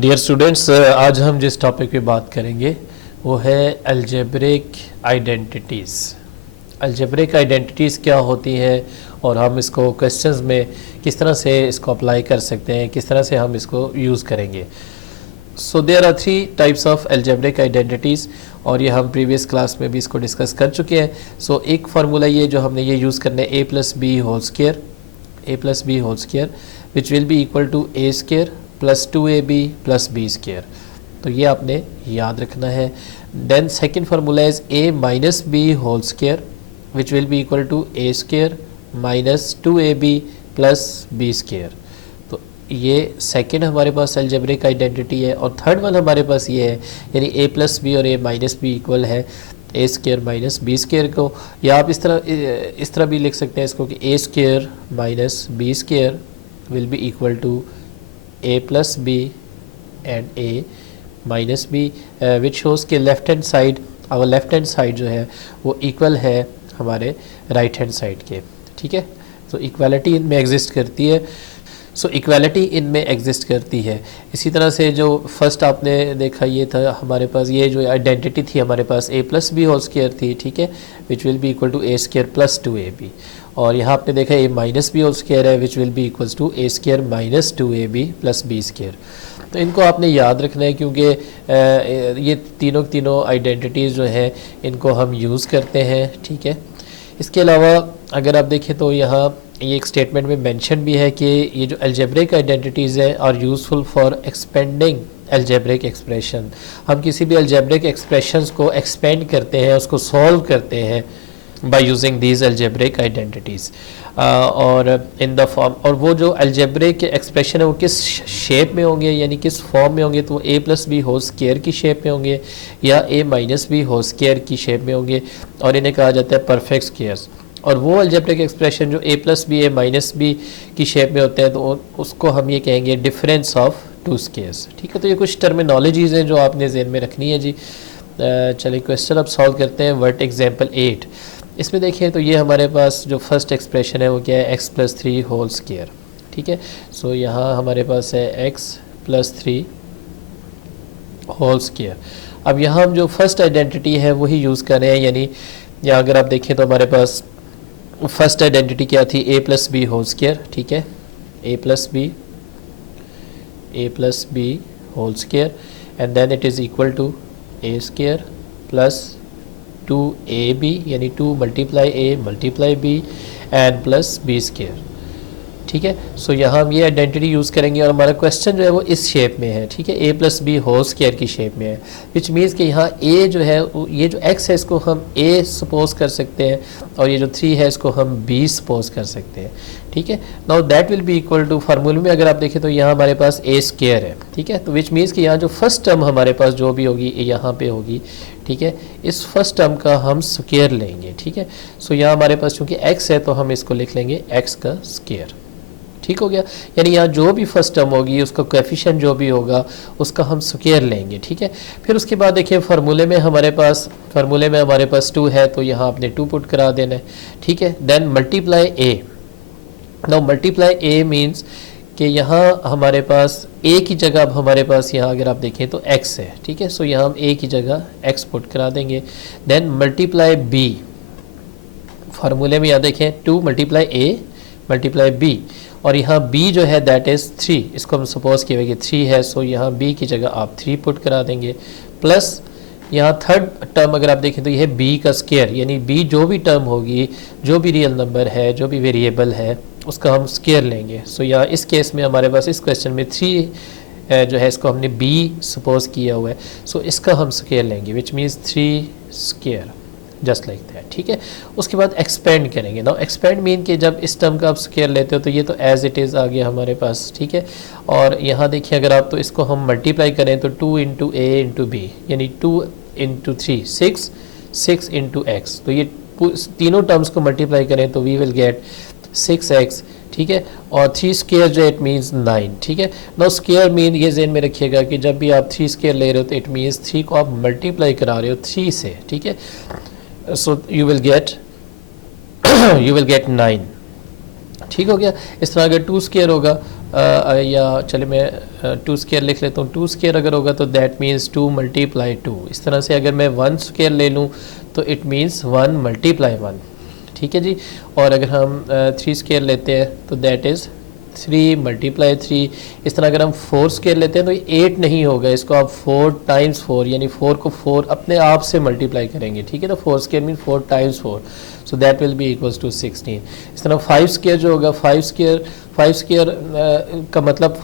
Dear students, आज हम जिस टॉपिक पे बात करेंगे वो है अलजेब्रिक आइडेंटिटीज़। अलजेब्रिक आइडेंटिटीज़ क्या होती हैं और हम इसको क्वेश्चंस में किस तरह से इसको अप्लाई कर सकते हैं, किस तरह से हम इसको यूज़ करेंगे। So there are 3 types of algebraic identities और ये हम प्रीवियस क्लास में भी इसको डिस्कस कर चुके हैं। सो एक फार्मूला ये जो हमने ये यूज़ करना है a plus b whole square which will be equal to a square plus 2ab plus B square. तो ये आपने याद रखना है। Then second formula is a minus B whole square which will be equal to a square minus 2ab plus B square. तो ये second हमारे पास algebraic identity है। और थर्ड वन हमारे पास ये है, यानी a प्लस बी और a माइनस बी इक्वल है ए स्क्वायर माइनस बी स्क्वायर को, या आप इस तरह भी लिख सकते हैं इसको कि a square minus B square will be equal to a plus b and a minus b, which shows कि लेफ्ट हैंड साइड जो है वो इक्वल है हमारे राइट हैंड साइड के। ठीक है, तो इक्वालिटी इनमें एग्जिस्ट करती है। इसी तरह से जो फर्स्ट आपने देखा ये था हमारे पास, ये जो आइडेंटिटी थी हमारे पास a plus B whole square थी। ठीक है, which will be equal to a square plus 2ab। और यहाँ आपने देखा a minus B whole square है which will be equals to a square minus 2ab plus B square. तो इनको आपने याद रखना है क्योंकि ये तीनों आइडेंटिटीज़ जो हैं इनको हम यूज़ करते हैं। ठीक है, इसके अलावा अगर आप देखें तो यहाँ ये एक स्टेटमेंट में मेंशन भी है कि ये जो अलजेब्रिक आइडेंटिटीज़ हैं are useful for expanding algebraic expression. हम किसी भी अलजेब्रिक एक्सप्रेशंस को एक्सपेंड करते हैं, उसको सॉल्व करते हैं by using these algebraic identities. और इन द फॉर्म, और वो जो अलजेब्रिक एक्सप्रेशन है वो किस शेप में होंगे, यानी किस फॉर्म में होंगे, तो वो a plus B whole square की शेप में होंगे या a minus B whole square की शेप में होंगे, और इन्हें कहा जाता है परफेक्ट स्क्वायर्स। और वो अलजेब्रिक एक्सप्रेशन जो a plus B a minus B की शेप में होते हैं तो उसको हम ये कहेंगे डिफरेंस ऑफ टू स्क्वायर्स। ठीक है, तो ये कुछ टर्मिनोलॉजीज़ हैं जो आपने ज़हन में रखनी है जी। चलिए क्वेश्चन अब सॉल्व करते हैं। वर्ट एग्जाम्पल 8, इसमें देखिए तो ये हमारे पास जो फर्स्ट एक्सप्रेशन है वो क्या है, x प्लस 3 होल स्क्वायर। ठीक है, सो यहाँ हमारे पास है x प्लस 3 होल स्क्वायर। अब यहाँ हम जो फर्स्ट आइडेंटिटी है वही यूज़ कर रहे हैं, यानी यहाँ अगर आप देखें तो हमारे पास फर्स्ट आइडेंटिटी क्या थी, a plus B whole square. ठीक है, a plus B whole square and then it is equal to a square plus 2ab यानी 2 multiply a multiply b and plus b square. ठीक है, सो यहाँ हम ये आइडेंटिटी यूज़ करेंगे और हमारा क्वेश्चन जो है वो इस शेप में है। ठीक है, a plus B whole square की शेप में है, विच मीन्स कि यहाँ a जो है ये जो x है इसको हम a सपोज कर सकते हैं और ये जो 3 है इसको हम b सपोज कर सकते हैं। ठीक है, now that will be equal to, फार्मूले में अगर आप देखें तो यहाँ हमारे पास a स्क्वायर है। ठीक है, तो विच मीन्स कि यहाँ जो फर्स्ट टर्म हमारे पास जो भी होगी यहाँ पे होगी। ठीक है, इस फर्स्ट टर्म का हम स्क्वायर लेंगे। ठीक है, सो यहाँ हमारे पास चूँकि x है तो हम इसको लिख लेंगे x का स्क्वायर। ठीक हो गया, यानी यहाँ जो भी फर्स्ट टर्म होगी उसका कोएफिशिएंट जो भी होगा उसका हम स्क्वायर लेंगे। ठीक है, फिर उसके बाद देखिए फार्मूले में हमारे पास 2 है तो यहाँ आपने 2 पुट करा देना है। ठीक है, then multiply a। Now multiply a means कि यहाँ हमारे पास a की जगह अब हमारे पास यहाँ अगर आप देखें तो x है। ठीक है, सो यहाँ हम a की जगह x पुट करा देंगे। देन मल्टीप्लाई b, फार्मूले में यहाँ देखें 2 मल्टीप्लाई a मल्टीप्लाई b, और यहाँ b जो है दैट इज़ 3, इसको हम सपोज किए कि 3 है, सो यहाँ b की जगह आप 3 पुट करा देंगे। प्लस यहाँ थर्ड टर्म अगर आप देखें तो यह है b का स्क्वायर, यानी b जो भी टर्म होगी, जो भी रियल नंबर है, जो भी वेरिएबल है उसका हम स्क्वायर लेंगे। सो यहाँ इस केस में हमारे पास इस क्वेश्चन में 3 जो है इसको हमने b सपोज किया हुआ है, सो इसका हम स्क्वायर लेंगे which means 3 square just like that. ठीक है, उसके बाद एक्सपेंड करेंगे। नाउ एक्सपेंड मीन कि जब इस टर्म का आप स्क्वायर लेते हो तो ये तो एज इट इज़ आ गया हमारे पास। ठीक है, और यहाँ देखिए अगर आप तो इसको हम मल्टीप्लाई करें तो 2 इंटू a इंटू b यानी 2 इंटू 3 6 इंटू x, तो ये तीनों टर्म्स को मल्टीप्लाई करें तो वी विल गेट 6x। ठीक है, और 3 स्क्वायर जो इट मीन्स 9। ठीक है, नाउ स्क्वायर मीन ये ज़हन में रखिएगा कि जब भी आप 3 स्क्वायर ले रहे हो तो इट मीन्स 3 को आप मल्टीप्लाई करा रहे हो 3 से। ठीक है, so you will get 9। ठीक हो गया। इस तरह अगर 2 स्क्वायर होगा या चले मैं 2 स्क्वायर लिख लेता हूँ। 2 स्क्वायर अगर होगा तो दैट मीन्स 2 मल्टीप्लाई 2। इस तरह से अगर मैं 1 स्क्वायर ले लूँ तो इट मीन्स 1 मल्टीप्लाई 1, ठीक है जी। और अगर हम 3 स्क्वायर लेते हैं तो दैट इज़ 3 मल्टीप्लाई 3। इस तरह अगर हम 4 स्क्वायर लेते हैं तो ये 8 नहीं होगा, इसको आप 4 टाइम्स 4 यानी 4 को 4 अपने आप से मल्टीप्लाई करेंगे, ठीक है। तो 4 square mean 4 times 4, so that will be equals to 16। इस तरह 5 स्क्वायर जो होगा 5 स्क्वायर का मतलब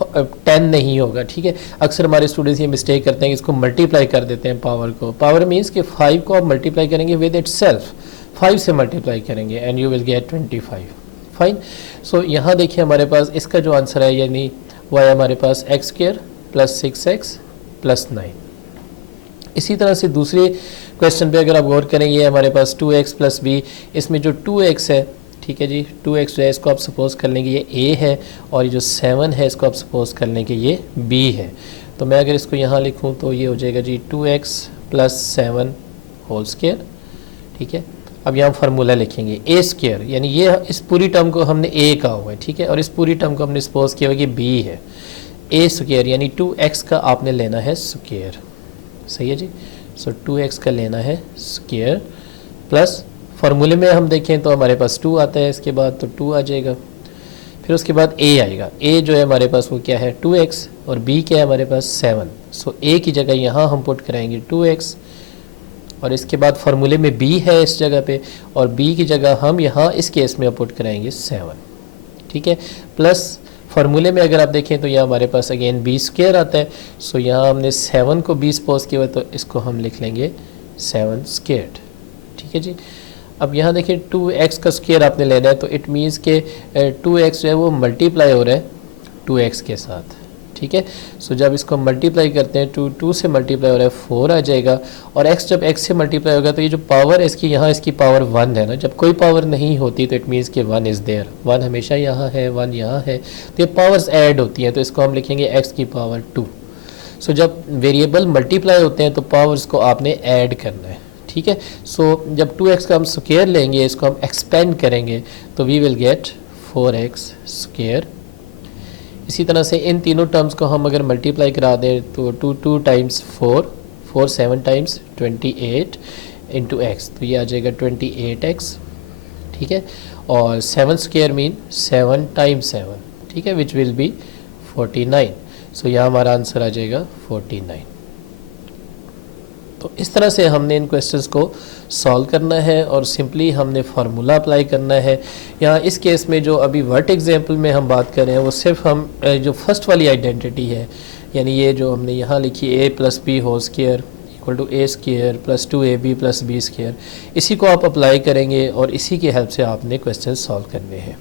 10 नहीं होगा, ठीक है। अक्सर हमारे स्टूडेंट्स ये मिस्टेक करते हैं कि इसको मल्टीप्लाई कर देते हैं पावर को। पावर मीन्स कि 5 को आप मल्टीप्लाई करेंगे विद इट सेल्फ, 5 से मल्टीप्लाई करेंगे and you will get 25। Fine. So यहाँ देखिए हमारे पास इसका जो आंसर है यानी वो है हमारे पास X square plus 6x plus 9। इसी तरह से दूसरे क्वेश्चन पे अगर आप गौर करेंगे हमारे पास 2x प्लस बी, इसमें जो 2x है, ठीक है जी, 2x जो है इसको आप सपोज कर लेंगे ये a है और ये जो 7 है इसको आप सपोज कर लेंगे ये b है। तो मैं अगर इसको यहाँ लिखूँ तो ये हो जाएगा जी 2x प्लस 7 होल स्क्वायर, ठीक है। अब यहाँ फार्मूला लिखेंगे a स्क्वायर यानी ये इस पूरी टर्म को हमने a कहा हुआ है, ठीक है, और इस पूरी टर्म को हमने सपोज किया हुआ कि b है। a स्क्वायर यानी 2x का आपने लेना है स्क्वायर, सही है जी। सो 2x का लेना है स्क्वायर प्लस फार्मूले में हम देखें तो हमारे पास 2 आता है, इसके बाद तो 2 आ जाएगा, फिर उसके बाद a आएगा। a जो है हमारे पास वो क्या है 2x और b क्या है हमारे पास 7। सो a की जगह यहाँ हम पुट कराएंगे 2x और इसके बाद फार्मूले में b है इस जगह पे और b की जगह हम यहाँ इस केस में पुट कराएंगे 7, ठीक है। प्लस फार्मूले में अगर आप देखें तो यहाँ हमारे पास अगेन b स्क्वायर आता है। सो यहाँ हमने 7 को b सपोज किया हुआ तो इसको हम लिख लेंगे 7 स्क्वायर्ड, ठीक है जी। अब यहाँ देखिए 2x का स्क्वायर आपने लेना है तो इट मीन्स के 2x जो है वो मल्टीप्लाई हो रहा है 2x के साथ, ठीक है। सो जब इसको मल्टीप्लाई करते हैं 2 से मल्टीप्लाई हो रहा है 4 आ जाएगा और x जब x से मल्टीप्लाई होगा तो ये जो पावर है इसकी यहाँ इसकी पावर 1 है ना, जब कोई पावर नहीं होती तो इट मीन्स कि 1 इज़ देयर, 1 हमेशा यहाँ है 1 यहाँ है, तो ये पावर्स ऐड होती हैं तो इसको हम लिखेंगे x की पावर 2। सो जब वेरिएबल मल्टीप्लाई होते हैं तो पावर्स को आपने ऐड करना है, ठीक है। सो जब 2x का हम स्क्वायर लेंगे इसको हम एक्सपेंड करेंगे तो we will gate 4x square. इसी तरह से इन तीनों टर्म्स को हम अगर मल्टीप्लाई करा दें तो 2 टाइम्स 4 7 टाइम्स 28 इंटू एक्स, तो ये आ जाएगा 28x, ठीक है। और 7 स्क्वायर मीन 7 टाइम्स 7, ठीक है, विच विल बी 49। सो यहाँ हमारा आंसर आ जाएगा 49। तो इस तरह से हमने इन क्वेश्चंस को सॉल्व करना है और सिंपली हमने फार्मूला अप्लाई करना है। यहाँ इस केस में जो अभी वर्ट एग्जाम्पल में हम बात कर रहे हैं वो सिर्फ हम जो फर्स्ट वाली आइडेंटिटी है यानी ये जो हमने यहाँ लिखी a plus B whole square equal to a square plus 2ab plus b square, इसी को आप अप्लाई करेंगे और इसी की हेल्प से आपने क्वेश्चन सॉल्व करने हैं।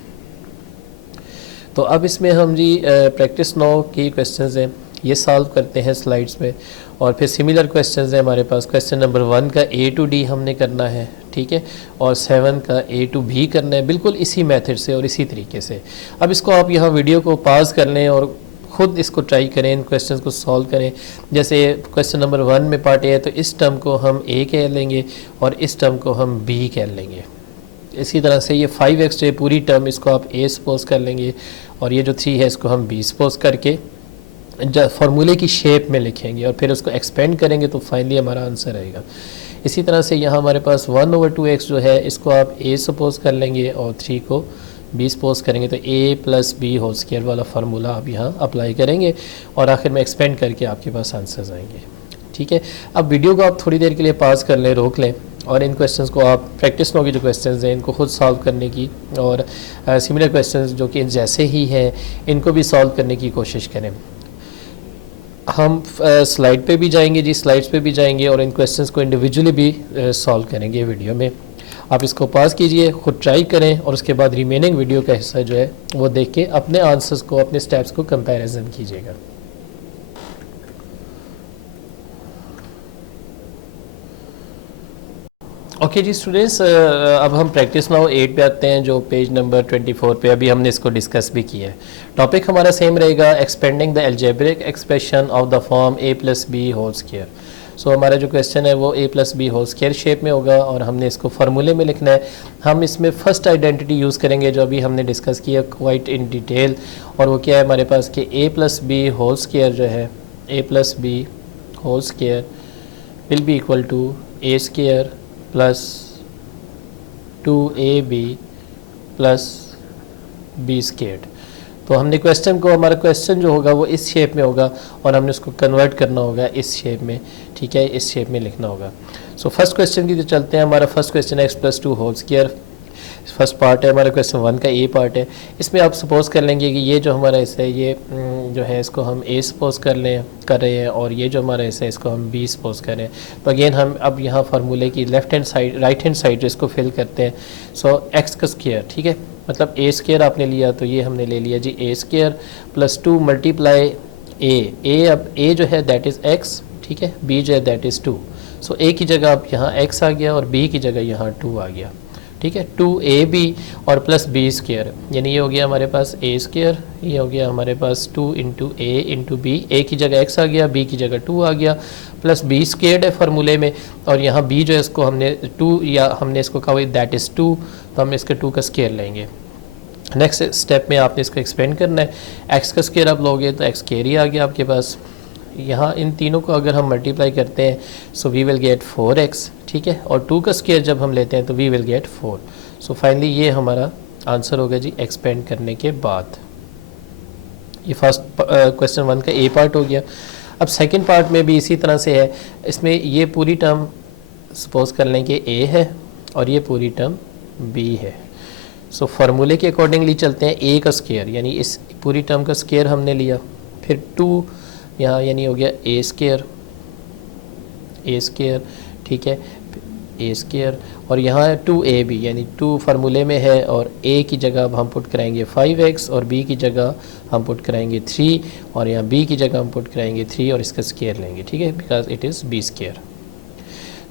तो अब इसमें हम जी प्रैक्टिस 9 की क्वेश्चंस हैं ये सॉल्व करते हैं स्लाइड्स में और फिर सिमिलर क्वेश्चंस हैं हमारे पास। क्वेश्चन नंबर 1 का A to D हमने करना है, ठीक है, और 7 का A to B करना है, बिल्कुल इसी मेथड से और इसी तरीके से। अब इसको आप यहाँ वीडियो को पॉज कर लें और ख़ुद इसको ट्राई करें, इन क्वेश्चंस को सॉल्व करें। जैसे क्वेश्चन नंबर 1 में पार्ट A है तो इस टर्म को हम A कह लेंगे और इस टर्म को हम B कह लेंगे। इसी तरह से ये 5x जो पूरी टर्म इसको आप A सपोज कर लेंगे और ये जो 3 है इसको हम B सपोज करके फार्मूले की शेप में लिखेंगे और फिर उसको एक्सपेंड करेंगे तो फाइनली हमारा आंसर आएगा। इसी तरह से यहाँ हमारे पास 1/2x जो है इसको आप a सपोज कर लेंगे और 3 को b सपोज करेंगे तो a plus B whole square वाला फार्मूला आप यहाँ अप्लाई करेंगे और आखिर में एक्सपेंड करके आपके पास आंसर्स आएंगे, ठीक है। अब वीडियो को आप थोड़ी देर के लिए पास कर लें, रोक लें और इन क्वेश्चंस को आप प्रैक्टिस 9 की जो क्वेश्चंस हैं इनको खुद सॉल्व करने की और सिमिलर क्वेश्चंस जो कि जैसे ही हैं इनको भी सॉल्व करने की कोशिश करें। हम स्लाइड पे भी जाएंगे जी, स्लाइड्स पे भी जाएंगे और इन क्वेश्चंस को इंडिविजुअली भी सॉल्व करेंगे वीडियो में। आप इसको पॉज कीजिए, खुद ट्राई करें और उसके बाद रिमेनिंग वीडियो का हिस्सा जो है वो देख के अपने आंसर्स को, अपने स्टेप्स को कंपैरिजन कीजिएगा। ओके जी स्टूडेंट्स, अब हम प्रैक्टिस नाउ 8 पे आते हैं जो पेज नंबर 24 पे अभी हमने इसको डिस्कस भी किया है। टॉपिक हमारा सेम रहेगा, expanding the algebraic expression of the form a plus B whole square. So हमारा जो क्वेश्चन है वो a plus B whole square shape में होगा और हमने इसको फार्मूले में लिखना है। हम इसमें फर्स्ट आइडेंटिटी यूज़ करेंगे जो अभी हमने डिस्कस किया क्वाइट इन डिटेल, और वो क्या है हमारे पास कि a plus B whole square जो है a plus B whole square will be equal to a square plus 2ab plus B squared. तो हमने क्वेश्चन को, हमारा क्वेश्चन जो होगा वो इस शेप में होगा और हमने उसको कन्वर्ट करना होगा इस शेप में, ठीक है, इस शेप में लिखना होगा। सो फर्स्ट क्वेश्चन की तो चलते हैं। हमारा फर्स्ट क्वेश्चन है x+2 whole square, first part है हमारा क्वेश्चन 1 का ए पार्ट है। इसमें आप सपोज कर लेंगे कि ये जो हमारा हिस्सा है ये जो है इसको हम ए सपोज कर रहे हैं और ये जो हमारा हिस्सा है इसको हम बी सपोज कर रहे हैं। तो अगेन हम अब यहाँ फार्मूले की left hand side right hand side इसको फिल करते हैं। सो एक्स का स्क्वायर, ठीक है, मतलब ए स्क्वायर आपने लिया तो ये हमने ले लिया जी ए स्क्वायर प्लस 2 मल्टीप्लाई ए, अब ए जो है दैट इज़ एक्स, ठीक है, बी जो है दैट इज़ 2। सो ए की जगह अब यहाँ एक्स आ गया और बी की जगह यहाँ 2 आ गया, ठीक है, 2ab और प्लस बी स्क्वायर, यानी ये हो गया हमारे पास ए स्क्वायर, ये हो गया हमारे पास 2 इंटू ए इंटू बी, ए की जगह एक्स आ गया, बी की जगह 2 आ गया, प्लस बी स्क्वायर्ड है फार्मूले में, और यहाँ बी जो है इसको हमने 2 या हमने इसको कहा दैट इज़ 2, तो हम इसके 2 का स्क्वायर लेंगे। नेक्स्ट स्टेप में आपने इसको एक्सपेंड करना है, एक्स का स्क्वायर आप लोगे तो एक्स स्क्वायर ही आ गया आपके पास। यहाँ इन तीनों को अगर हम मल्टीप्लाई करते हैं so we will gate 4x, ठीक है, और 2 का स्क्वायर जब हम लेते हैं तो we will get 4। So finally ये हमारा आंसर होगा जी एक्सपेंड करने के बाद। ये फर्स्ट क्वेश्चन 1 का ए पार्ट हो गया। अब सेकंड पार्ट में भी इसी तरह से है, इसमें ये पूरी टर्म सपोज कर लें कि ए है और ये पूरी टर्म बी है। सो फार्मूले के अकॉर्डिंगली चलते हैं, ए का स्क्वायर यानी इस पूरी टर्म का स्क्वायर हमने लिया, फिर 2 यहाँ यानी हो गया ए स्क्वायर, ठीक है, ए स्क्वायर, और यहाँ है 2ab यानी 2 फार्मूले में है और a की जगह अब हम पुट कराएंगे 5x और b की जगह हम पुट कराएंगे 3 और यहाँ b की जगह हम पुट कराएंगे 3 और इसका स्क्वायर लेंगे, ठीक है, because it is b square.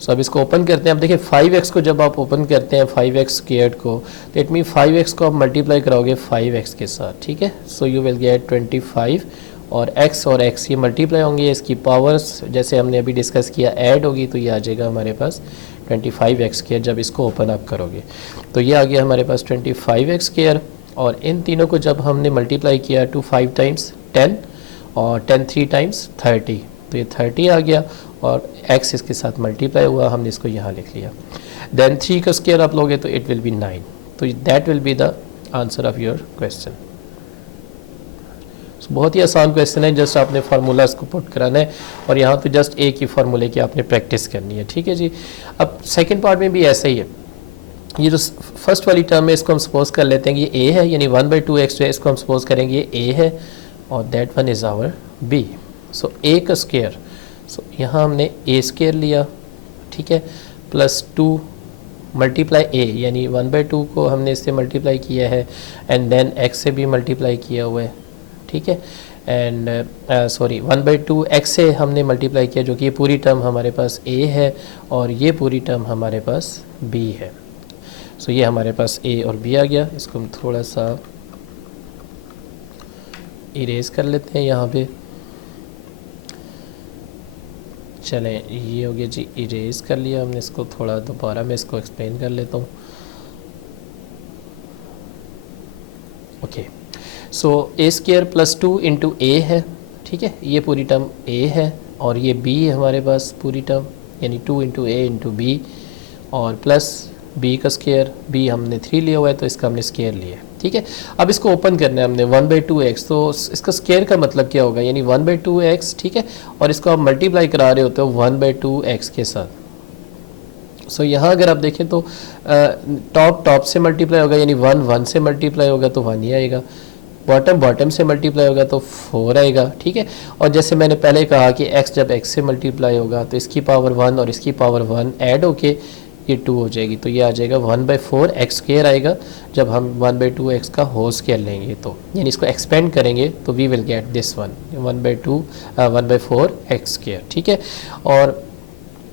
So अब इसको ओपन करते हैं। अब देखिए 5x को जब आप ओपन करते हैं 5x स्क्वायर्ड को, तो इट मीन 5x को आप मल्टीप्लाई कराओगे 5x के साथ, ठीक है, सो यू विल गेट 25 और x ये मल्टीप्लाई होंगे, इसकी पावर्स जैसे हमने अभी डिस्कस किया ऐड होगी तो ये आ जाएगा हमारे पास 25x स्क्वायर जब इसको ओपन अप करोगे। तो ये आ गया हमारे पास 25x स्क्वायर, और इन तीनों को जब हमने मल्टीप्लाई किया 2 5 टाइम्स 10 और 10 3 टाइम्स 30, तो ये 30 आ गया और x इसके साथ मल्टीप्लाई हुआ, हमने इसको यहाँ लिख लिया। देन 3 का स्क्वायर आप लोगे तो इट विल बी 9, तो that will be the answer of your question. बहुत ही आसान क्वेश्चन है, जस्ट आपने फार्मूला इसको पुट कराना है और यहाँ तो जस्ट एक ही फार्मूले की आपने प्रैक्टिस करनी है, ठीक है जी। अब सेकंड पार्ट में भी ऐसा ही है, ये जो फर्स्ट वाली टर्म है इसको हम सपोज कर लेते हैं कि ये a है, यानी 1/2x जो है इसको हम सपोज करेंगे ये a है और that one is our b। So a का स्क्वायर, सो यहाँ हमने a स्क्वायर लिया, ठीक है, प्लस 2 मल्टीप्लाई a यानी 1/2 को हमने इससे मल्टीप्लाई किया है एंड देन x से भी मल्टीप्लाई किया हुआ है, ठीक है, एंड सॉरी 1/2 x से हमने मल्टीप्लाई किया जो कि ये पूरी टर्म हमारे पास a है और ये पूरी टर्म हमारे पास b है। सो ये हमारे पास a और b आ गया। इसको हम थोड़ा सा इरेज कर लेते हैं यहाँ पे, चलें ये हो गया जी, इरेज कर लिया हमने इसको। थोड़ा दोबारा मैं इसको एक्सप्लेन कर लेता हूँ। ओके, सो ए स्क्वायर प्लस 2 इंटू ए है, ठीक है, ये पूरी टर्म a है और ये b है हमारे पास पूरी टर्म यानी 2 इंटू ए इंटू बी, और प्लस b का स्क्वायर, b हमने 3 लिया हुआ है तो इसका हमने स्क्वायर लिया है, ठीक है। अब इसको ओपन करना है हमने 1/2x, तो इसका स्क्वायर का मतलब क्या होगा, यानी 1/2x, ठीक है, और इसको आप मल्टीप्लाई करा रहे होते हो 1/2x के साथ। सो यहाँ अगर आप देखें तो टॉप से मल्टीप्लाई होगा यानी 1 से मल्टीप्लाई होगा तो 1 ही आएगा, बॉटम से मल्टीप्लाई होगा तो 4 आएगा, ठीक है। और जैसे मैंने पहले कहा कि x जब x से मल्टीप्लाई होगा तो इसकी पावर 1 और इसकी पावर 1 ऐड होके ये 2 हो जाएगी, तो ये आ जाएगा 1/4 x स्क्वायर आएगा जब हम 1/2x का होल स्क्वायर लेंगे, तो यानी इसको एक्सपेंड करेंगे तो we will get this one 1/4 x square, ठीक है। और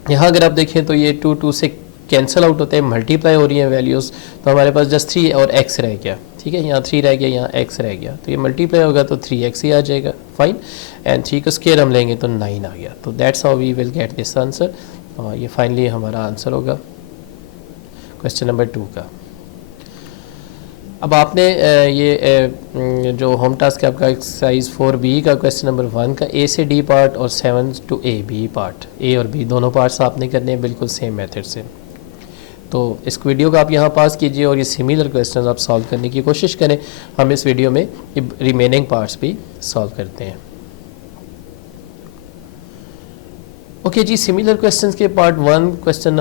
यहाँ अगर आप देखें तो ये 2 से कैंसिल आउट होते हैं, मल्टीप्लाई हो रही हैं वैल्यूज़, तो हमारे पास जस्ट 3 और x रह गया, ठीक है, यहाँ 3 रह गया, यहाँ x रह गया, तो ये मल्टीप्लाई होगा तो 3x ही आ जाएगा, फाइन। एंड 3 का स्क्वायर हम लेंगे तो 9 आ गया। तो that's how we will get this answer, और ये फाइनली हमारा आंसर होगा क्वेश्चन नंबर 2 का। अब आपने ये जो होम टास्क है आपका एक्सरसाइज 4B का क्वेश्चन नंबर 1 का A से D पार्ट और 7 to A B part, A और B दोनों पार्ट्स आपने करने हैं बिल्कुल सेम मेथड से। तो इस वीडियो को आप यहाँ पास कीजिए और ये सिमिलर क्वेश्चंस आप सॉल्व करने की कोशिश करें। हम इस वीडियो में रिमेनिंग पार्ट्स भी सॉल्व करते हैं। ओके जी, सिमिलर क्वेश्चंस के पार्ट 1 क्वेश्चन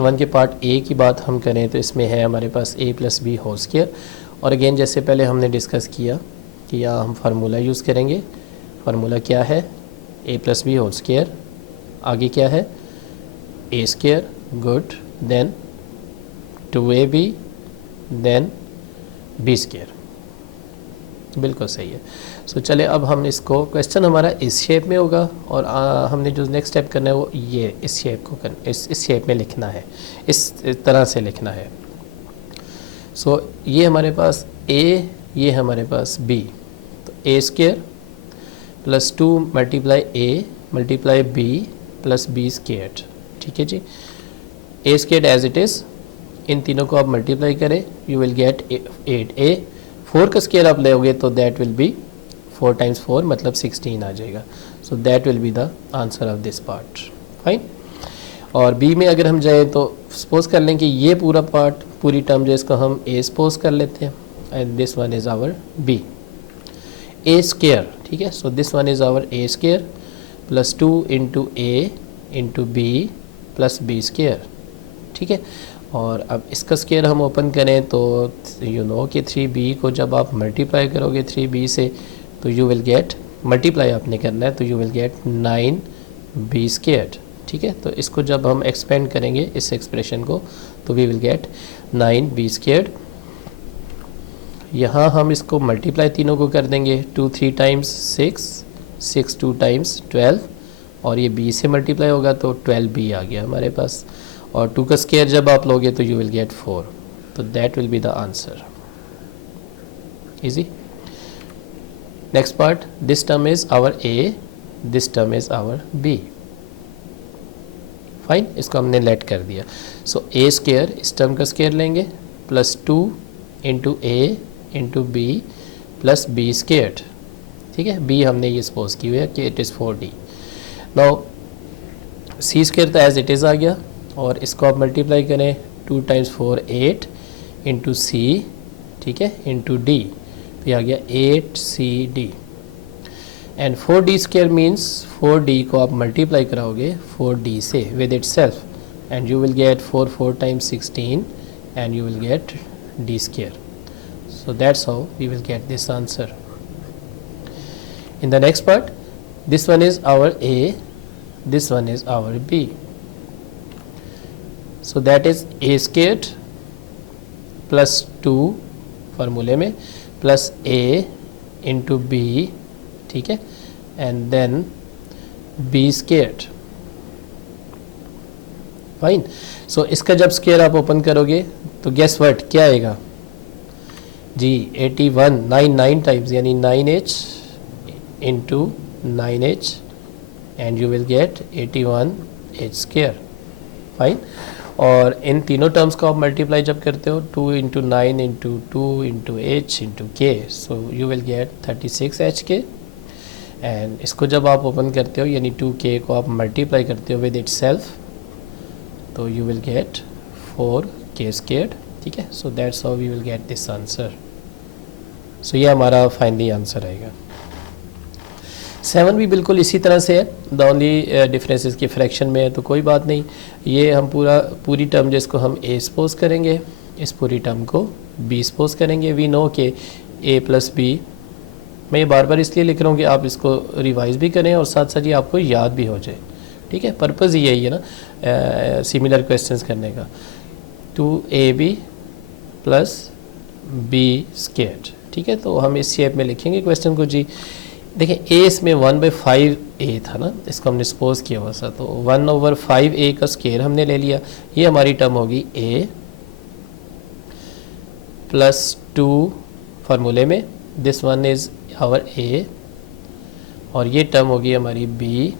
1 के पार्ट A की बात हम करें तो इसमें है हमारे पास A + B होल स्क्वायर। और अगेन जैसे पहले हमने डिस्कस किया कि यहाँ हम फार्मूला यूज़ करेंगे। फार्मूला क्या है? A + B होल स्क्वायर, आगे क्या है? A square, good, then 2AB, then B square, बिल्कुल सही है। सो चले अब हम इसको, क्वेश्चन हमारा इस शेप में होगा और हमने जो नेक्स्ट स्टेप करना है वो ये इस शेप को इस शेप में लिखना है, इस तरह से लिखना है। सो ये हमारे पास A, ये हमारे पास B, तो A square + 2 × A × B + B square, ठीक है जी। A square as it is, इन तीनों को आप मल्टीप्लाई करें, यू विल गेट 8A। 4 का स्क्वायर आप लोगे तो दैट विल बी 4 × 4 मतलब 16 आ जाएगा। सो that will be the answer of this part, fine. और B में अगर हम जाएँ तो सपोज कर लें कि ये पूरा पार्ट, पूरी टर्म जो इसको हम A सपोज कर लेते हैं, and this one is our B, A square, ठीक है। So this one is our A square + 2 × A × B + B square, ठीक है। और अब इसका स्क्वायर हम ओपन करें तो यू नो कि 3B को जब आप मल्टीप्लाई करोगे 3B से तो यू विल गेट, मल्टीप्लाई आपने करना है तो you will gate 9B square, ठीक है। तो इसको जब हम एक्सपेंड करेंगे इस एक्सप्रेशन को तो we will gate 9B square. यहाँ हम इसको मल्टीप्लाई तीनों को कर देंगे, 2 3 × 6, 6 2 × 12, और ये B से मल्टीप्लाई होगा तो 12B आ गया हमारे पास। और 2 का स्क्वायर जब आप लोगे तो यू विल गेट 4, तो that will be the answer, easy. Next part, this term is our A, this term is our B, fine. इसको हमने लेट कर दिया। सो A स्क्वायर, इस टर्म का स्क्वायर लेंगे, + 2 × A × B + B स्क्वायर, ठीक है। B हमने ये सपोज की हुई है कि it is 4D। Now C square तो एज इट इज़ आ गया, और इसको आप मल्टीप्लाई करें, 2 × 4 8 × C, ठीक है, × D, तो ये आ गया 8CD। And 4D square means 4D को आप मल्टीप्लाई कराओगे 4D से with itself, and you will get 4 4 × 16 and you will get D square. So that's how we will get this answer. In the next part, this one is our A, this one is our B। So that is A square + 2 फार्मूले में + A × B, ठीक है, and then B square, fine. So इसका जब square आप open करोगे तो guess what क्या आएगा जी, 81 9 टाइम्स, यानी 9H × 9H, and you will gate 81H square, fine. और इन तीनों टर्म्स को आप मल्टीप्लाई जब करते हो, 2 × 9 × 2 × H × K, so you will gate 36HK। And इसको जब आप ओपन करते हो, यानी 2K को आप मल्टीप्लाई करते हो विद इट सेल्फ, तो you will get 4K square, ठीक है। So that's how we will get this answer. So ये हमारा फाइनली आंसर आएगा। 7 भी बिल्कुल इसी तरह से है, द ओनली डिफरेंस इसकी फ्रैक्शन में है, तो कोई बात नहीं। ये हम पूरी टर्म जिसको हम A सपोज करेंगे, इस पूरी टर्म को B सपोज करेंगे। वी नो के A + B, मैं ये बार बार इसलिए लिख रहा हूँ कि आप इसको रिवाइज भी करें और साथ साथ ये आपको याद भी हो जाए, ठीक है। पर्पज़ यही है ना सिमिलर क्वेश्चंस करने का। 2AB + B स्क्वायर, ठीक है। तो हम इस शेप में लिखेंगे क्वेश्चन को जी। देखिए A इसमें 1/5A था ना, इसको हमने सपोज किया हुआ था, तो 1/5A का स्क्वायर हमने ले लिया। ये हमारी टर्म होगी A प्लस 2 फार्मूले में, दिस वन इज़ आवर ए, और ये टर्म होगी हमारी बी,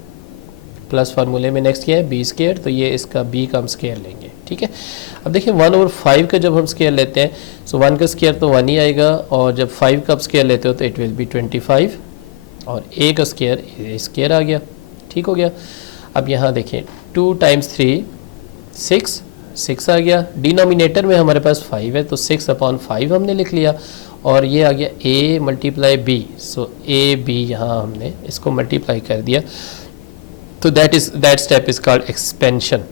प्लस फार्मूले में नेक्स्ट क्या है बी स्केयर, तो ये इसका बी का हम स्केयर लेंगे, ठीक है। अब देखिए 1/5 का जब हम स्केयर लेते हैं, सो 1 का स्केयर तो 1 ही आएगा, और जब 5 का आप स्केयर लेते हो तो इट विल बी 25, और ए का स्केयर ए स्केयर आ गया, ठीक हो गया। अब यहाँ देखें 2 × 3 6 आ गया, डिनोमिनेटर में हमारे पास 5 है तो 6/5 हमने लिख लिया, और ये आ गया a × b, so A B यहाँ हमने इसको मल्टीप्लाई कर दिया, तो that step is called expansion.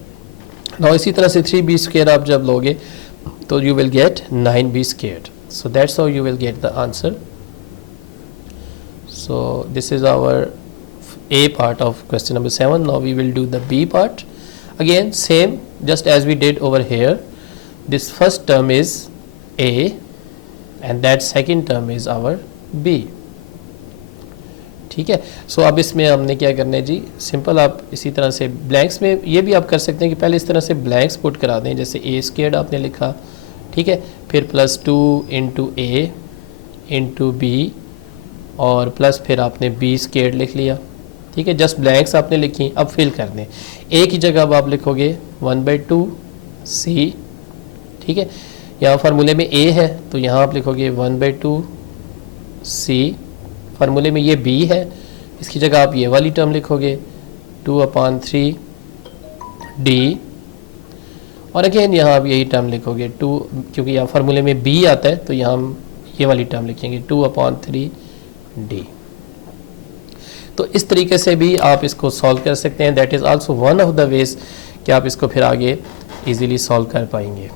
Now इसी तरह से 3b² आप जब लोगे तो you will get 9b², so that's how you will get the answer. So this is our a part of question number 7. Now we will do the b part. Again same, just as we did over here, this first term is a and that second term is our b, ठीक है। सो अब इसमें हमने क्या करना है जी, simple आप इसी तरह से ब्लैंक्स में ये भी आप कर सकते हैं कि पहले इस तरह से ब्लैंक्स पुट करा दें, जैसे a² आपने लिखा, ठीक है, फिर +2 × a × b, और प्लस फिर आपने b² लिख लिया, ठीक है, जस्ट ब्लैंक्स आपने लिखी। अब फिल कर दें, ए की जगह अब आप लिखोगे 1/2 c, ठीक है, यहाँ फार्मूले में a है तो यहाँ आप लिखोगे 1/2 c, फार्मूले में ये b है, इसकी जगह आप ये वाली टर्म लिखोगे 2/3 d, और अगेन यहाँ आप यही टर्म लिखोगे 2, क्योंकि यहाँ फार्मूले में b आता है तो यहाँ हम ये वाली टर्म लिखेंगे 2/3 d। तो इस तरीके से भी आप इसको सॉल्व कर सकते हैं, that is also one of the ways कि आप इसको फिर आगे इजीली सॉल्व कर पाएंगे।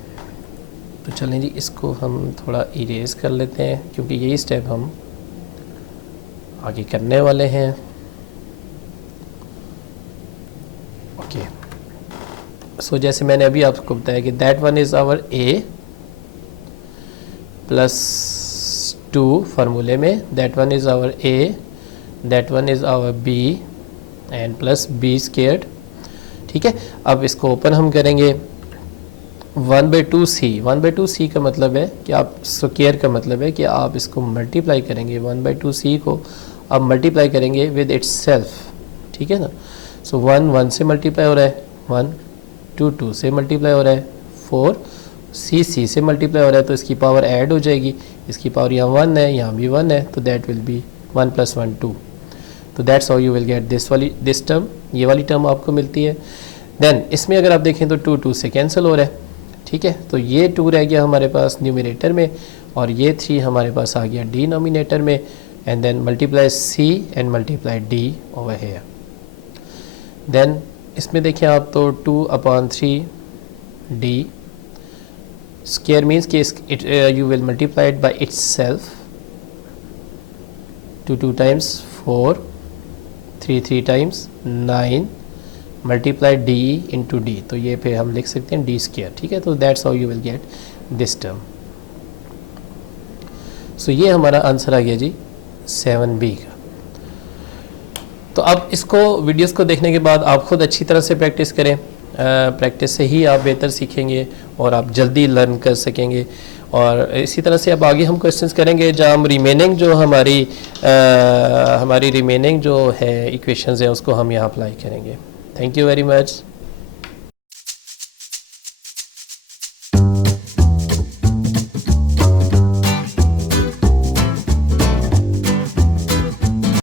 तो चलें जी, इसको हम थोड़ा इरेज कर लेते हैं क्योंकि यही स्टेप हम आगे करने वाले हैं। ओके, सो जैसे मैंने अभी आपको बताया कि that one is our A +2 फार्मूले में, that one is our A, that one is our B and plus b², ठीक है। अब इसको ओपन हम करेंगे, 1/2 c, 1/2 c का मतलब है कि आप स्क्वायर का मतलब है कि आप इसको मल्टीप्लाई करेंगे, 1/2 c को आप मल्टीप्लाई करेंगे विद इट्स सेल्फ, ठीक है ना। सो 1 से मल्टीप्लाई हो रहा है, 1 2 से मल्टीप्लाई हो रहा है, 4 c से मल्टीप्लाई हो रहा है, तो इसकी पावर ऐड हो जाएगी, इसकी पावर यहाँ 1 है, यहाँ भी 1 है, तो दैट विल बी 1 + 1 2, तो that's how you will get this term, ये वाली टर्म आपको मिलती है। देन इसमें अगर आप देखें तो 2 से कैंसिल हो रहा है, ठीक है, तो ये 2 रह गया हमारे पास न्यूमरेटर में, और ये 3 हमारे पास आ गया डिनोमिनेटर में, and then multiply c and multiply d over here. Then इसमें देखें आप तो 2/3 d स्क्वायर मीन्स कि you will multiply it by itself, 2 times 4, 3 times 9, multiply d into d, तो ये फिर हम लिख सकते हैं d², ठीक है। तो that's how you will get this term. So ये हमारा आंसर आ गया जी 7b का। तो अब इसको वीडियोस को देखने के बाद आप खुद अच्छी तरह से प्रैक्टिस करें, प्रैक्टिस से ही आप बेहतर सीखेंगे और आप जल्दी लर्न कर सकेंगे। और इसी तरह से अब आगे हम क्वेश्चंस करेंगे जहाँ हम रिमेनिंग जो हमारी रिमेनिंग जो है इक्वेशंस हैं उसको हम यहाँ अप्लाई करेंगे। Thank you very much.